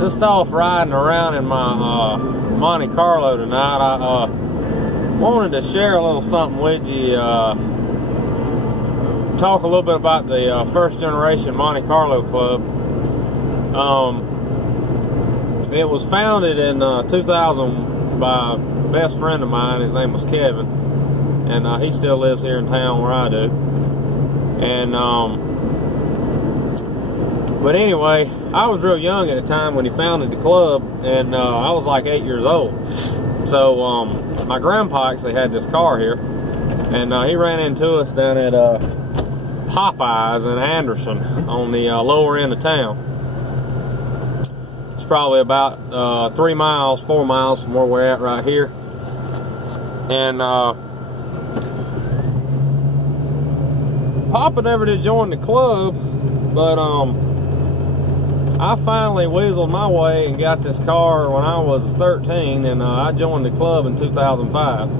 just off riding around in my Monte Carlo tonight. I wanted to share a little something with you. Talk a little bit about the first generation Monte Carlo Club. It was founded in 2000 by a best friend of mine. His name was Kevin, and he still lives here in town where I do. And but anyway, I was real young at the time when he founded the club, and I was like 8 years old. So my grandpa actually had this car here, and he ran into us down at Popeyes in Anderson on the lower end of town. It's probably about 3 miles, 4 miles from where we're at right here. And Papa never did join the club, but I finally weaseled my way and got this car when I was 13, and I joined the club in 2005.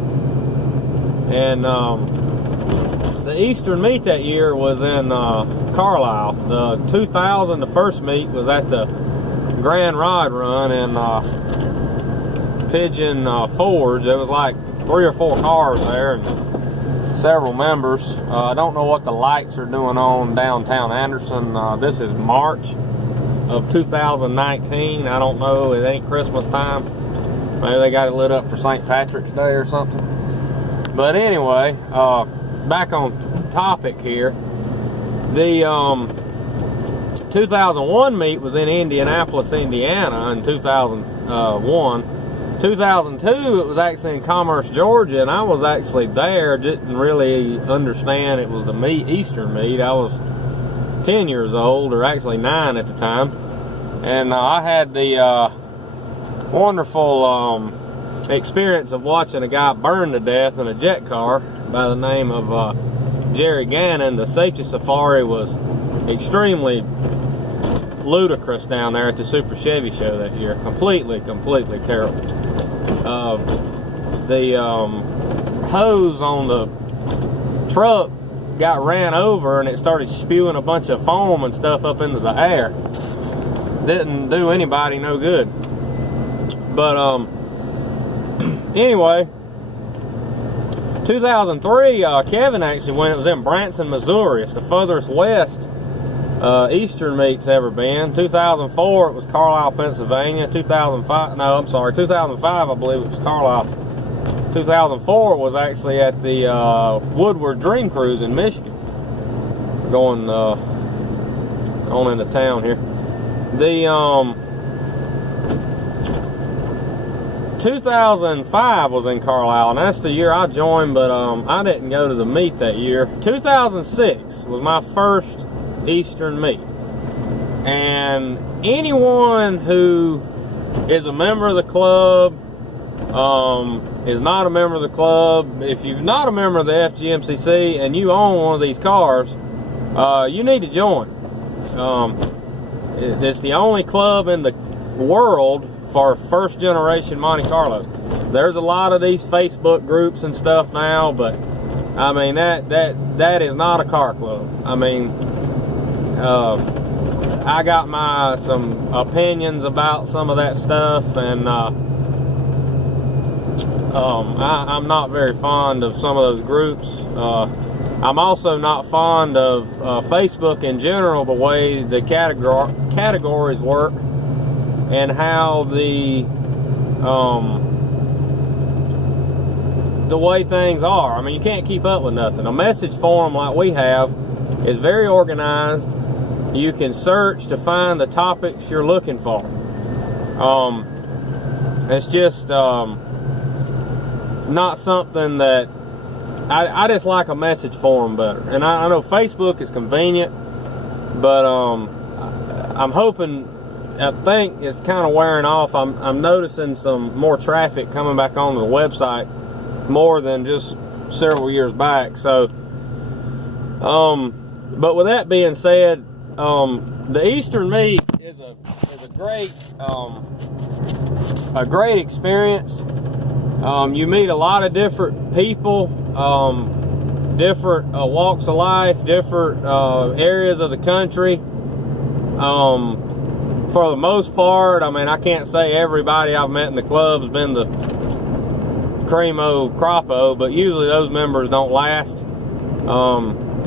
And the Eastern meet that year was in Carlisle. The 2000, the first meet was at the Grand Rod Run in Pigeon Forge. There was like 3 or 4 cars there and several members. I don't know what the lights are doing on downtown Anderson. This is March of 2019. I don't know, it ain't Christmas time. Maybe they got it lit up for St. Patrick's Day or something. But anyway, back on topic here. The 2001 meet was in Indianapolis, Indiana in 2001. 2002 it was actually in Commerce, Georgia, and I was actually there. Didn't really understand it was the Eastern meet. I was 10 years old, or actually 9 at the time, and I had the wonderful experience of watching a guy burn to death in a jet car by the name of Jerry Gannon. The safety safari was extremely ludicrous down there at the Super Chevy show that year. Completely terrible. The hose on the truck got ran over, and it started spewing a bunch of foam and stuff up into the air. Didn't do anybody no good. But anyway, 2003 Kevin actually went. It was in Branson, Missouri. It's the furthest west Eastern meet's ever been. 2004 it was Carlisle, Pennsylvania. 2005 I believe it was Carlisle. 2004 was actually at the Woodward Dream Cruise in Michigan. Going on into town here. The 2005 was in Carlisle, and that's the year I joined, but I didn't go to the meet that year. 2006 was my first Eastern meet, and anyone who is a member of the club is not a member of the club. If you're not a member of the FGMCC and you own one of these cars, you need to join. It's the only club in the world for first generation Monte Carlo. There's a lot of these Facebook groups and stuff now, but I mean that is not a car club. I mean, I got some opinions about some of that stuff, and I'm not very fond of some of those groups. I'm also not fond of Facebook in general, the way the categories work, and how the way things are. I mean, you can't keep up with nothing. A message forum like we have is very organized. You can search to find the topics you're looking for. It's just not something that I just like a message forum better. And I know Facebook is convenient, but I'm hoping, I think it's kind of wearing off. I'm noticing some more traffic coming back onto the website more than just several years back. So, but with that being said, the Eastern meet is a great experience. You meet a lot of different people, different walks of life, different areas of the country. for the most part, I mean, I can't say everybody I've met in the club has been the creamo crapo, but usually those members don't last.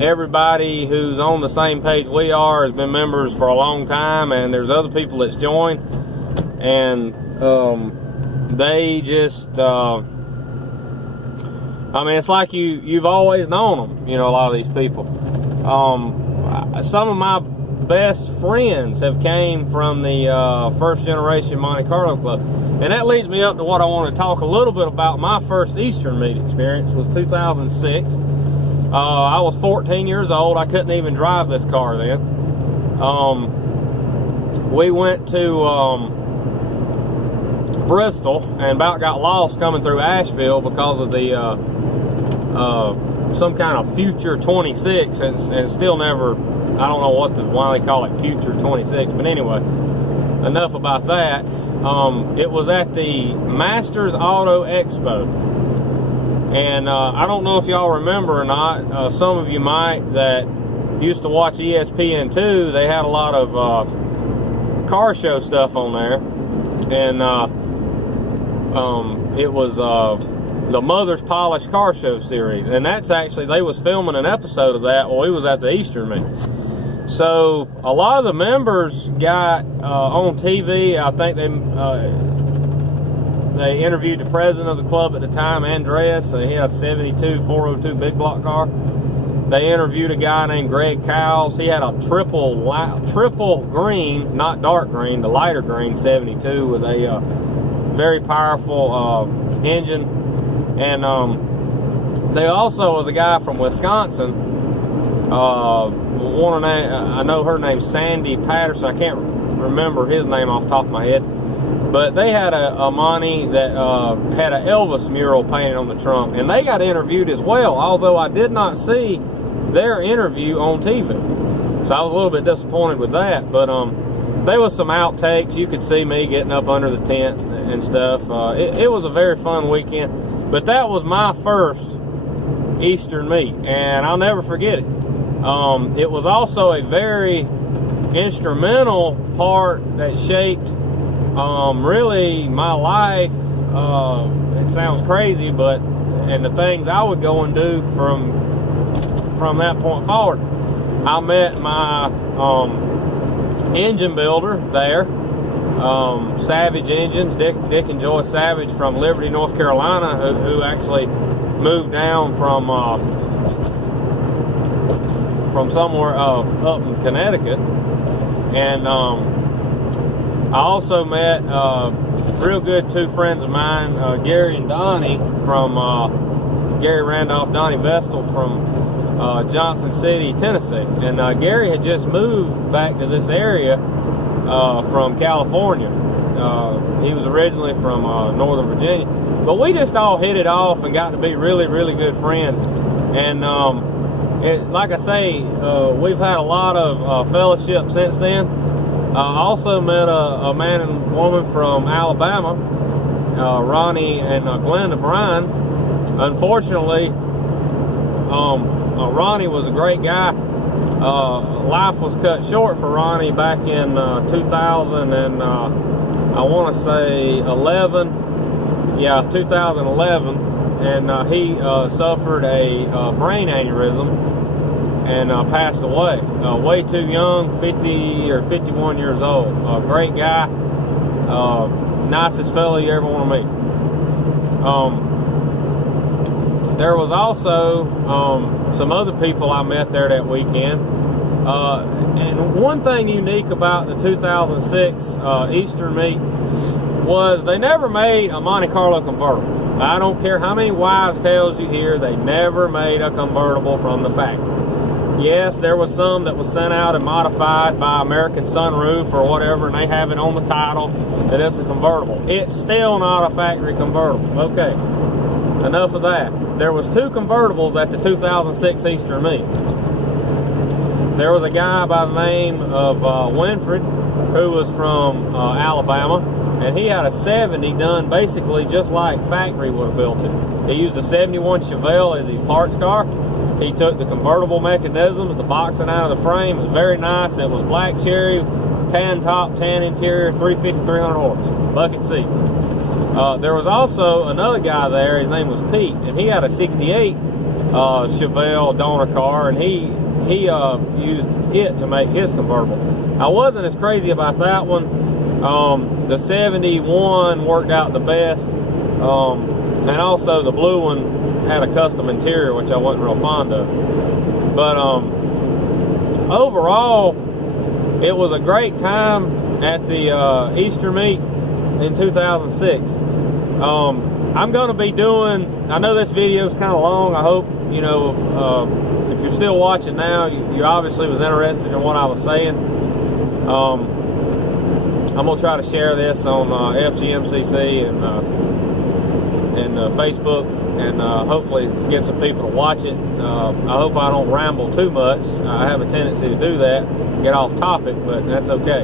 Everybody who's on the same page we are has been members for a long time, and there's other people that's joined, and they just, I mean, it's like you've always known them, you know, a lot of these people. Some of my best friends have came from the first generation Monte Carlo club, and that leads me up to what I want to talk a little bit about. My first Eastern meet experience was 2006. I was 14 years old. I couldn't even drive this car then. We went to Bristol and about got lost coming through Asheville because of the some kind of Future 26, and still never, I don't know why they call it Future 26, but anyway, enough about that. It was at the Masters Auto Expo. And I don't know if y'all remember or not, some of you might that used to watch ESPN2, they had a lot of car show stuff on there. And it was the Mother's Polished Car Show series. And that's actually, they was filming an episode of that while we was at the Eastern meet. So a lot of the members got on TV. I think they interviewed the president of the club at the time, Andreas. He had a 72 402 big block car. They interviewed a guy named Greg Cowles. He had a triple green, not dark green, the lighter green 72 with a very powerful engine. And there also was a guy from Wisconsin. I know her name's Sandy Patterson. I can't remember his name off the top of my head. But they had a Monte that had an Elvis mural painted on the trunk, and they got interviewed as well, although I did not see their interview on TV. So I was a little bit disappointed with that, but there was some outtakes. You could see me getting up under the tent and stuff. It was a very fun weekend, but that was my first Eastern meet, and I'll never forget it. It was also a very instrumental part that shaped really my life. It sounds crazy, but and the things I would go and do from that point forward. I met my engine builder there, Savage Engines, Dick and Joyce Savage from Liberty, North Carolina, who actually moved down from somewhere up in Connecticut. And I also met real good two friends of mine, Gary and Donnie from Gary Randolph, Donnie Vestal from Johnson City, Tennessee. And Gary had just moved back to this area from California. He was originally from Northern Virginia. But we just all hit it off and got to be really, really good friends. And like I say, we've had a lot of fellowship since then. I also met a man and woman from Alabama, Ronnie and Glenda Bryan. Unfortunately, Ronnie was a great guy. Life was cut short for Ronnie back in 2000 and I want to say 11. Yeah, 2011, and he suffered a brain aneurysm and passed away. Way too young, 50 or 51 years old. Great guy, nicest fellow you ever want to meet. There was also some other people I met there that weekend. And one thing unique about the 2006 Eastern meet was they never made a Monte Carlo convertible. I don't care how many wise tales you hear, they never made a convertible from the factory. Yes, there was some that was sent out and modified by American Sunroof or whatever, and they have it on the title that it's a convertible. It's still not a factory convertible. Okay, enough of that. There was two convertibles at the 2006 Eastern meet. There was a guy by the name of Winfred, who was from Alabama, and he had a 70 done basically just like factory would have built it. He used a 71 Chevelle as his parts car. He took the convertible mechanisms, the boxing out of the frame. It was very nice. It was black cherry, tan top, tan interior, 350, 300 horse, bucket seats. There was also another guy there. His name was Pete, and he had a 68 Chevelle donor car, and he used it to make his convertible. I wasn't as crazy about that one. The 71 worked out the best, and also the blue one had a custom interior, which I wasn't real fond of. But overall, it was a great time at the Easter meet in 2006. I'm going to be doing, I know this video is kind of long. I hope, you know, if you're still watching now, you obviously was interested in what I was saying. I'm going to try to share this on FGMCC and Facebook, and hopefully get some people to watch it. I hope I don't ramble too much. I have a tendency to do that, get off topic, but that's okay.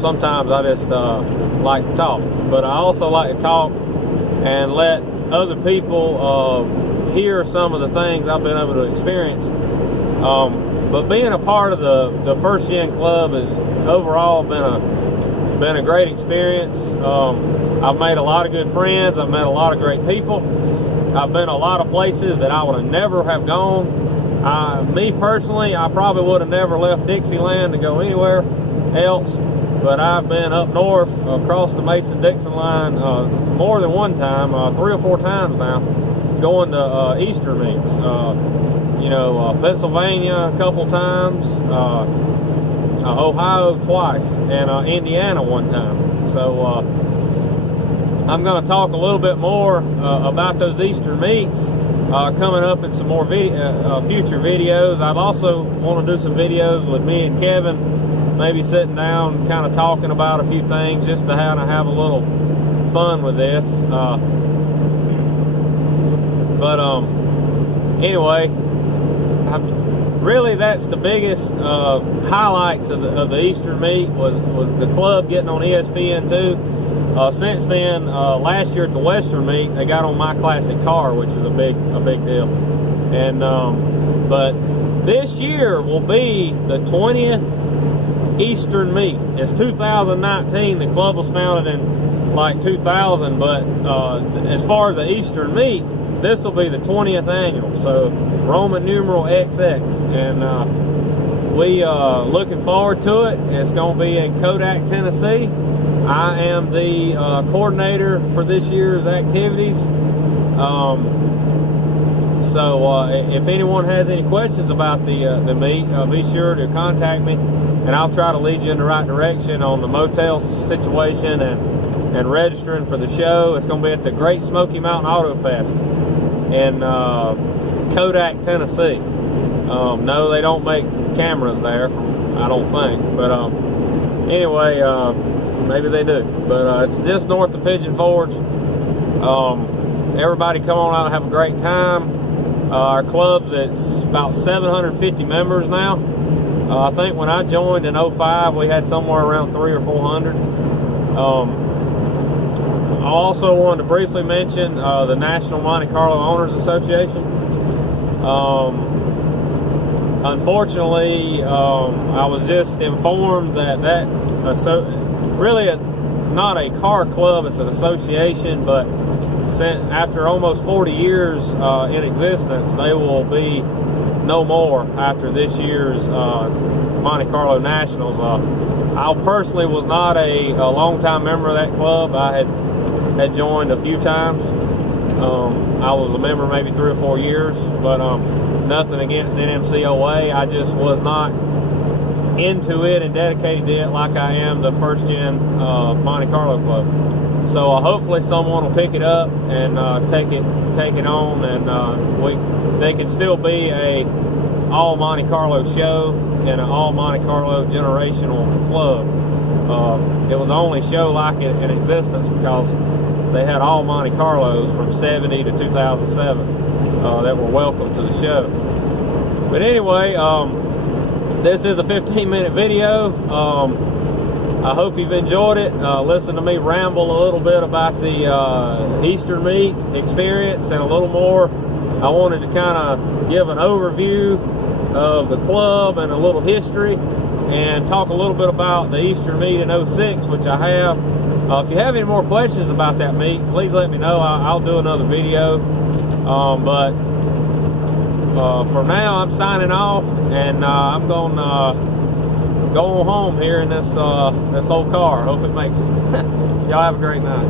Sometimes I just like to talk, but I also like to talk and let other people hear some of the things I've been able to experience. But being a part of the First Gen Club has overall been a great experience. I've made a lot of good friends. I've met a lot of great people. I've been a lot of places that I would have never have gone. Me personally, I probably would have never left Dixieland to go anywhere else, but I've been up north across the Mason-Dixon line more than one time, 3 or 4 times now, going to Easter meets. You know, Pennsylvania a couple times, Ohio twice, and Indiana one time. So I'm going to talk a little bit more about those Easter meets coming up in some more future videos. I'd also want to do some videos with me and Kevin, maybe sitting down kind of talking about a few things, just to have a little fun with this. Anyway, really that's the biggest highlights of the Easter meet was the club getting on ESPN2. Since then, last year at the Western meet, they got on my classic car, which is a big deal. And but this year will be the 20th Eastern meet. It's 2019. The club was founded in like 2000, but as far as the Eastern meet, this will be the 20th annual. So Roman numeral XX, and we looking forward to it. It's going to be in Kodak, Tennessee. I am the coordinator for this year's activities. So if anyone has any questions about the meet, be sure to contact me, and I'll try to lead you in the right direction on the motel situation and registering for the show. It's going to be at the Great Smoky Mountain Auto Fest in Kodak, Tennessee. No, they don't make cameras there, I don't think. But anyway, maybe they do. But it's just north of Pigeon Forge. Everybody come on out and have a great time. Our club's it's about 750 members now. I think when I joined in 05, we had somewhere around 300 or 400. I also wanted to briefly mention the National Monte Carlo Owners Association. Unfortunately, I was just informed that really not a car club, it's an association, but after almost 40 years in existence, they will be no more after this year's Monte Carlo Nationals. I personally was not a long-time member of that club. I had joined a few times. I was a member maybe 3 or 4 years, but nothing against NMCOA. I just was not into it and dedicated to it like I am the First Gen Monte Carlo Club. So hopefully someone will pick it up and take it on, and they can still be a all Monte Carlo show and an all Monte Carlo generational club. It was the only show like it in existence because they had all Monte Carlos from 70 to 2007 that were welcome to the show. But anyway, this is a 15-minute video. I hope you've enjoyed it. Listen to me ramble a little bit about the Easter meet experience and a little more. I wanted to kind of give an overview of the club and a little history. and talk a little bit about the Eastern meet in '06, which I have. If you have any more questions about that meet, please let me know. I'll do another video. But for now, I'm signing off, and I'm going to go home here in this old car. Hope it makes it. Y'all have a great night.